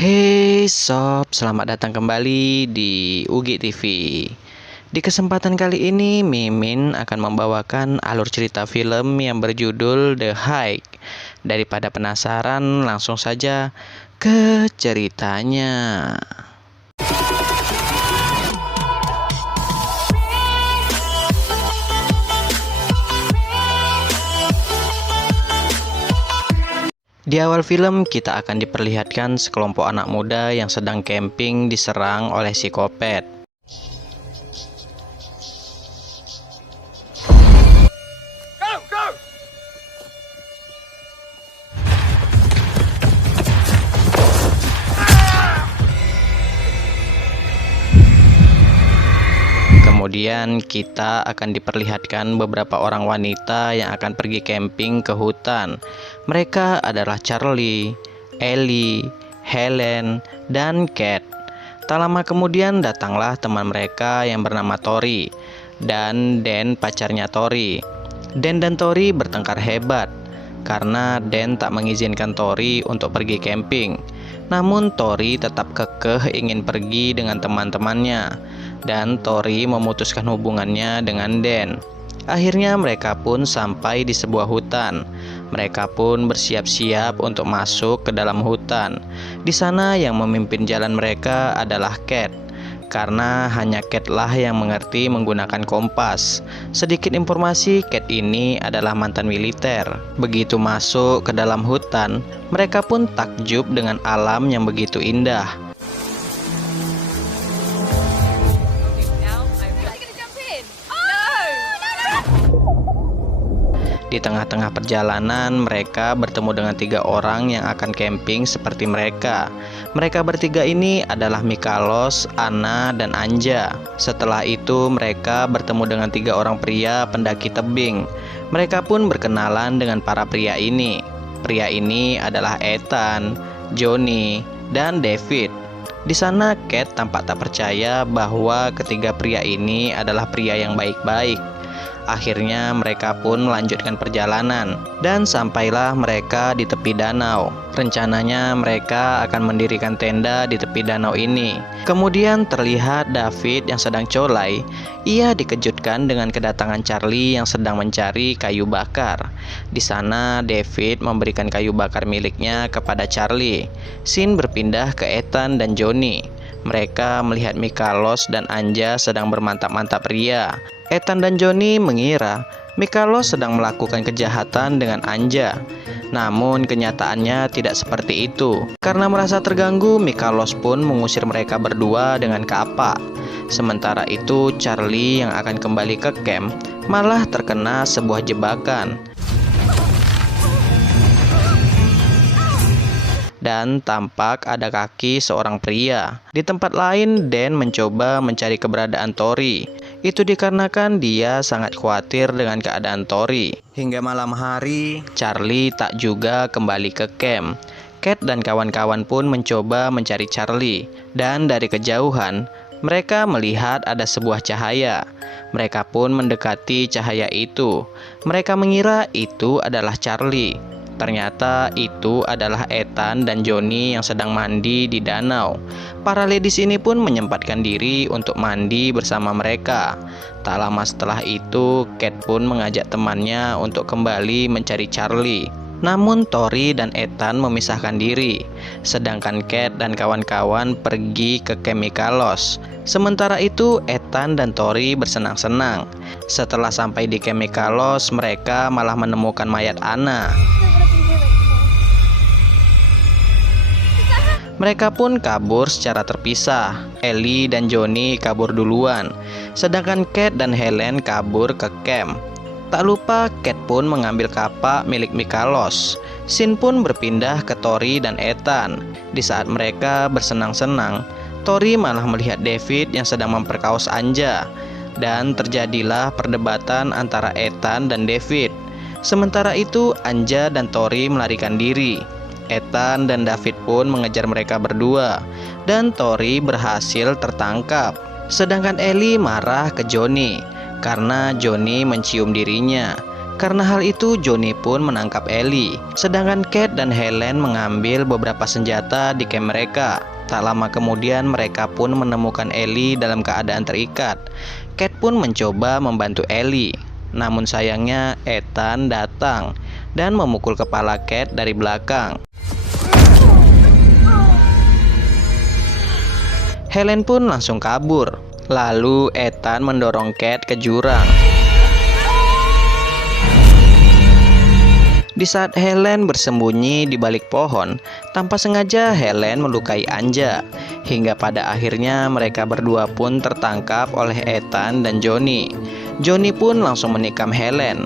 Hey sob, selamat datang kembali di UGI TV. Di kesempatan kali ini, Mimin akan membawakan alur cerita film yang berjudul The Hike. Daripada penasaran, langsung saja ke ceritanya. Di awal film, kita akan diperlihatkan sekelompok anak muda yang sedang camping diserang oleh psikopat. Kemudian kita akan diperlihatkan beberapa orang wanita yang akan pergi camping ke hutan. Mereka adalah Charlie, Ellie, Helen, dan Kat. Tak lama kemudian datanglah teman mereka yang bernama Tori dan Dan, pacarnya Tori. Dan Tori bertengkar hebat karena Dan tak mengizinkan Tori untuk pergi camping. Namun Tori tetap kekeh ingin pergi dengan teman-temannya, dan Tori memutuskan hubungannya dengan Dan. Akhirnya mereka pun sampai di sebuah hutan. Mereka pun bersiap-siap untuk masuk ke dalam hutan. Di sana yang memimpin jalan mereka adalah Kat, karena hanya Kat lah yang mengerti menggunakan kompas. Sedikit informasi, Kat ini adalah mantan militer. Begitu masuk ke dalam hutan, mereka pun takjub dengan alam yang begitu indah. Di tengah-tengah perjalanan, mereka bertemu dengan 3 orang yang akan camping seperti mereka. Mereka bertiga ini adalah Mikalos, Anna, dan Anja. Setelah itu, mereka bertemu dengan 3 orang pria pendaki tebing. Mereka pun berkenalan dengan para pria ini. Pria ini adalah Ethan, Johnny, dan David. Di sana, Kat tampak tak percaya bahwa ketiga pria ini adalah pria yang baik-baik. Akhirnya mereka pun melanjutkan perjalanan dan sampailah mereka di tepi danau. Rencananya mereka akan mendirikan tenda di tepi danau ini. Kemudian terlihat David yang sedang colai. Ia dikejutkan dengan kedatangan Charlie yang sedang mencari kayu bakar. Di sana David memberikan kayu bakar miliknya kepada Charlie. Scene berpindah ke Ethan dan Johnny. Mereka melihat Mikalos dan Anja sedang bermantap-mantap ria. Ethan dan Johnny mengira Mikalos sedang melakukan kejahatan dengan Anja. Namun kenyataannya tidak seperti itu. Karena merasa terganggu, Mikalos pun mengusir mereka berdua dengan kapak. Sementara itu Charlie yang akan kembali ke camp malah terkena sebuah jebakan. Dan tampak ada kaki seorang pria. Di tempat lain, Dan mencoba mencari keberadaan Tori. Itu dikarenakan dia sangat khawatir dengan keadaan Tori. Hingga malam hari, Charlie tak juga kembali ke camp. Kat dan kawan-kawan pun mencoba mencari Charlie. Dan dari kejauhan, mereka melihat ada sebuah cahaya. Mereka pun mendekati cahaya itu. Mereka mengira itu adalah Charlie. Ternyata itu adalah Ethan dan Johnny yang sedang mandi di danau. Para ladies ini pun menyempatkan diri untuk mandi bersama mereka. Tak lama setelah itu, Kat pun mengajak temannya untuk kembali mencari Charlie. Namun Tori dan Ethan memisahkan diri, sedangkan Kat dan kawan-kawan pergi ke camp Mikalos. Sementara itu, Ethan dan Tori bersenang-senang. Setelah sampai di camp Mikalos, mereka malah menemukan mayat Anna. Mereka pun kabur secara terpisah. Ellie dan Johnny kabur duluan, sedangkan Kat dan Helen kabur ke camp. Tak lupa Kat pun mengambil kapak milik Mikalos. Scene pun berpindah ke Tori dan Ethan. Di saat mereka bersenang-senang, Tori malah melihat David yang sedang memperkaos Anja. Dan terjadilah perdebatan antara Ethan dan David. Sementara itu Anja dan Tori melarikan diri. Ethan dan David pun mengejar mereka berdua, dan Tori berhasil tertangkap. Sedangkan Ellie marah ke Johnny karena Johnny mencium dirinya. Karena hal itu, Johnny pun menangkap Ellie. Sedangkan Kate dan Helen mengambil beberapa senjata di camp mereka. Tak lama kemudian mereka pun menemukan Ellie dalam keadaan terikat. Kate pun mencoba membantu Ellie. Namun sayangnya Ethan datang dan memukul kepala Kate dari belakang. Helen pun langsung kabur. Lalu Ethan mendorong Kate ke jurang. Di saat Helen bersembunyi di balik pohon, tanpa sengaja Helen melukai Anja. Hingga pada akhirnya mereka berdua pun tertangkap oleh Ethan dan Johnny. Johnny pun langsung menikam Helen.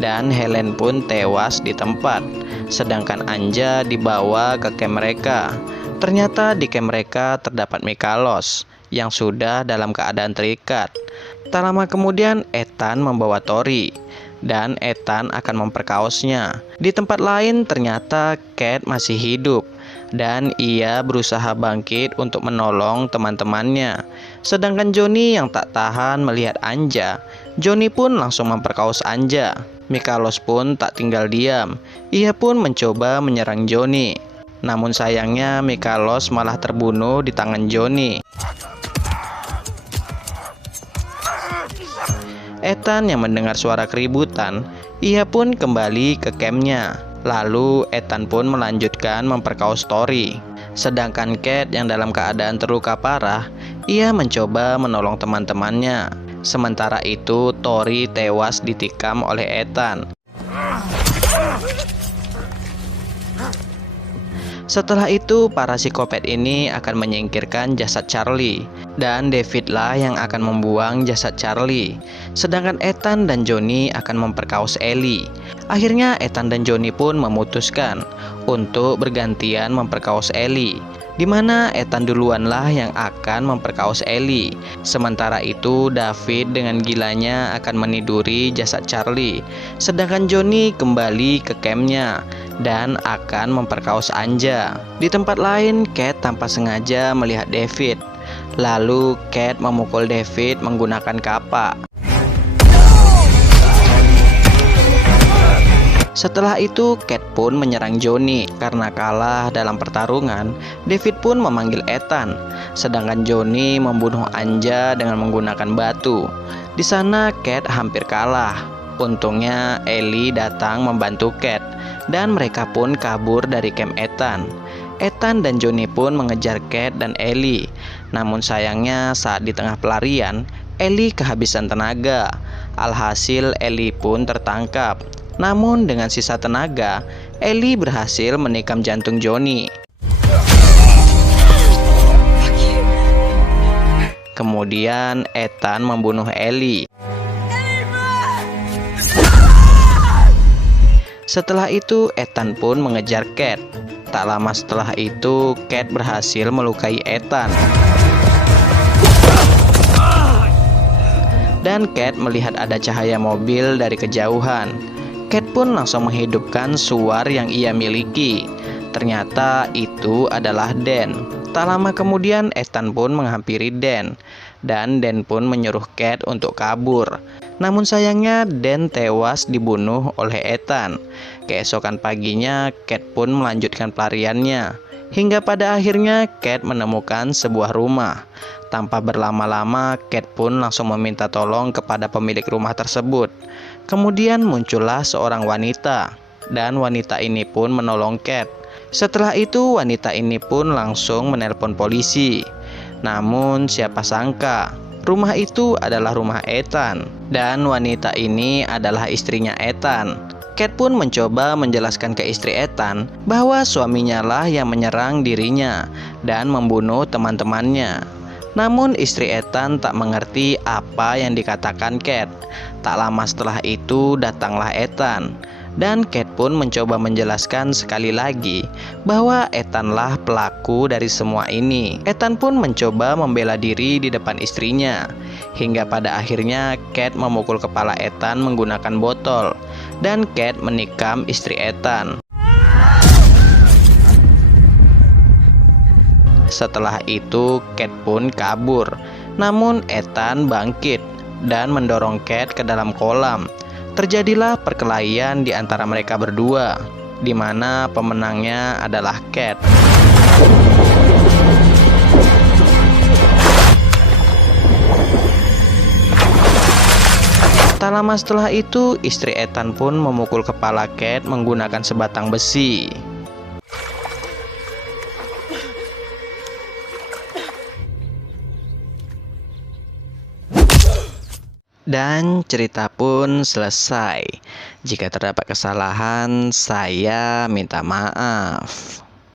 Dan Helen pun tewas di tempat. Sedangkan Anja dibawa ke camp mereka. Ternyata di camp mereka terdapat Mikalos yang sudah dalam keadaan terikat. Tak lama kemudian Ethan membawa Tori dan Ethan akan memperkaosnya. Di tempat lain ternyata Kate masih hidup dan ia berusaha bangkit untuk menolong teman-temannya. Sedangkan Johnny yang tak tahan melihat Anja, Johnny pun langsung memperkaos Anja. Mikalos pun tak tinggal diam. Ia pun mencoba menyerang Johnny. Namun sayangnya Mikalos malah terbunuh di tangan Johnny. Ethan yang mendengar suara keributan, ia pun kembali ke campnya. Lalu Ethan pun melanjutkan memperkaos Tori. Sedangkan Kate yang dalam keadaan terluka parah, ia mencoba menolong teman-temannya. Sementara itu Tori tewas ditikam oleh Ethan. Setelah itu para psikopat ini akan menyingkirkan jasad Charlie, dan David lah yang akan membuang jasad Charlie. Sedangkan Ethan dan Johnny akan memperkaos Ellie. Akhirnya Ethan dan Johnny pun memutuskan untuk bergantian memperkaos Ellie, di mana Ethan duluanlah yang akan memperkaos Ellie. Sementara itu David dengan gilanya akan meniduri jasad Charlie. Sedangkan Johnny kembali ke campnya dan akan memperkaos Anja. Di tempat lain Kate tanpa sengaja melihat David. Lalu Kate memukul David menggunakan kapak. Setelah itu Kate pun menyerang Johnny. Karena kalah dalam pertarungan, David pun memanggil Ethan. Sedangkan Johnny membunuh Anja dengan menggunakan batu. Di sana Kate hampir kalah. Untungnya Ellie datang membantu Kate dan mereka pun kabur dari camp Ethan. Ethan dan Johnny pun mengejar Kate dan Ellie. Namun sayangnya saat di tengah pelarian, Ellie kehabisan tenaga. Alhasil Ellie pun tertangkap. Namun dengan sisa tenaga, Ellie berhasil menikam jantung Johnny. Kemudian Ethan membunuh Ellie. Setelah itu Ethan pun mengejar Kate. Tak lama setelah itu Kate berhasil melukai Ethan. Dan Kate melihat ada cahaya mobil dari kejauhan. Kate pun langsung menghidupkan suar yang ia miliki. Ternyata itu adalah Dan. Tak lama kemudian Ethan pun menghampiri Dan. Dan Dan pun menyuruh Kate untuk kabur. Namun sayangnya Dan tewas dibunuh oleh Ethan. Keesokan paginya Kate pun melanjutkan pelariannya. Hingga pada akhirnya Kate menemukan sebuah rumah. Tanpa berlama-lama Kate pun langsung meminta tolong kepada pemilik rumah tersebut. Kemudian muncullah seorang wanita. Dan wanita ini pun menolong Kate. Setelah itu wanita ini pun langsung menelpon polisi. Namun siapa sangka rumah itu adalah rumah Ethan. Dan wanita ini adalah istrinya Ethan. Kate pun mencoba menjelaskan ke istri Ethan bahwa suaminya lah yang menyerang dirinya dan membunuh teman-temannya. Namun istri Ethan tak mengerti apa yang dikatakan Kate. Tak lama setelah itu datanglah Ethan. Dan Kate pun mencoba menjelaskan sekali lagi bahwa Ethan lah pelaku dari semua ini. Ethan pun mencoba membela diri di depan istrinya. Hingga pada akhirnya Kate memukul kepala Ethan menggunakan botol. Dan Kate menikam istri Ethan. Setelah itu Kate pun kabur. Namun Ethan bangkit. dan mendorong Cat ke dalam kolam. Terjadilah perkelahian di antara mereka berdua, di mana pemenangnya adalah Cat. Tak lama setelah itu, istri Ethan pun memukul kepala Cat menggunakan sebatang besi. Dan cerita pun selesai. Jika terdapat kesalahan, saya minta maaf.